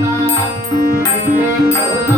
Oh,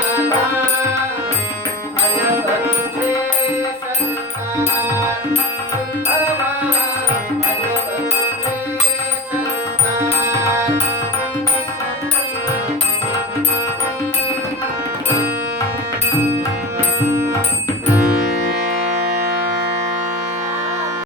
संस्कार